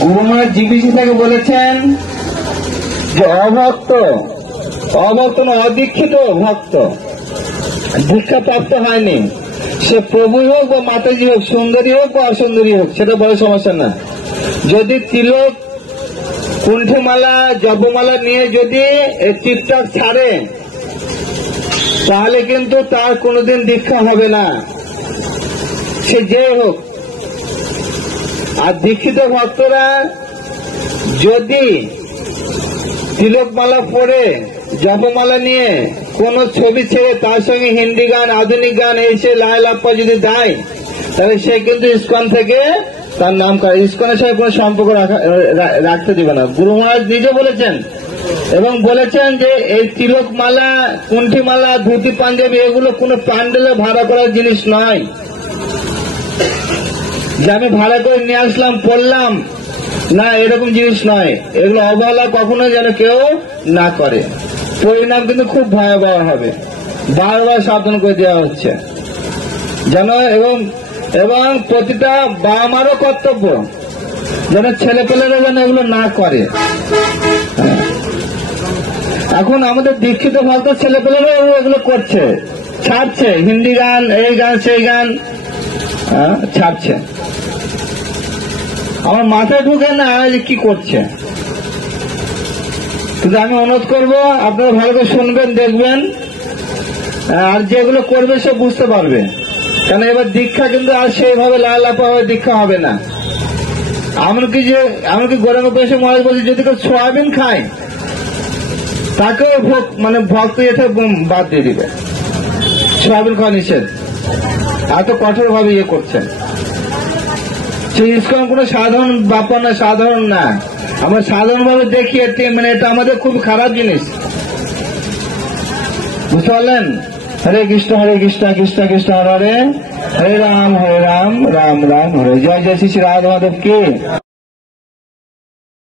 গুরু মহারাজ GBC থেকে বলেছেন যে অভক্ত না অদীক্ষিত ভক্ত, দীক্ষা প্রাপ্ত হয়নি, সে প্রভুই হোক বা মাতাজি হোক, সুন্দরী হোক বা অসুন্দরী হোক, সেটা বড় সমস্যা না। যদি তিলক, কুণ্ঠমালা, জপমালা নিয়ে যদি টিকটক ছাড়ে, তাহলে কিন্তু তার কোনোদিন দীক্ষা হবে না, সে যে হোক। আর দীক্ষিত ভক্তরা যদি তিলকমালা পরে, জপমালা নিয়ে কোন ছবি ছেড়ে তার সঙ্গে হিন্দি গান, আধুনিক গান এসে লাইলাপ্পা যদি দেয়, তাহলে সে কিন্তু ইসকন থেকে তার নাম করে, ইসকনের সঙ্গে কোন সম্পর্ক রাখতে দিবে না। গুরু মহারাজ নিজে বলেছেন, এবং বলেছেন যে এই তিলকমালা, কুণ্ঠিমালা, ধুতি পাঞ্জাবি এগুলো কোন প্যান্ডেলে ভাড়া করার জিনিস নয়, যে আমি ভাড়া করে নিয়ে আসলাম পড়লাম না, এরকম জিনিস নয়। এগুলো অবহেলা কখনো যেন কেউ না করে, পরিণাম কিন্তু খুব ভয়াবহ হবে। বারবার সাবধান করে দেওয়া হচ্ছে যেন, এবং প্রতিটা বাবা মারও কর্তব্য যেন ছেলেপেলেরা যেন এগুলো না করে। এখন আমাদের দীক্ষিত ভক্ত ছেলেপেলেরা এগুলো করছে, ছাড়ছে, হিন্দি গান, এই গান সেই গান ছাড়ছে। আমার মাথায় ঢুকে না যে কি করছে। কিন্তু আমি অনুরোধ করব, আপনারা ভালো করে শুনবেন, দেখবেন, আর যেগুলো করবে সে বুঝতে পারবে। কারণ এবার দীক্ষা কিন্তু আর সেইভাবে লালাপা হয়ে দীক্ষা হবে না। এমনকি গরমে পেশে মহারাজ বলছে, যদি কেউ সোয়াবিন খায় তাকেও ভক্ত এসে বাদ দিয়ে দিবে, সোয়াবিন খাওয়া নিষেধ। এত কঠোর ভাবে ইয়ে করছেন। সেই ইসকন কোন সাধারণ ব্যাপার না, সাধারণ না। আমরা সাধারণ ভাবে দেখি এটা আমাদের খুব খারাপ জিনিস, বুঝতে পারলেন? হরে কৃষ্ণ কৃষ্ণ কৃষ্ণ হরে হরে রাম রাম রাম হরে। জয় জয় শ্রী রাধা মাধব কি।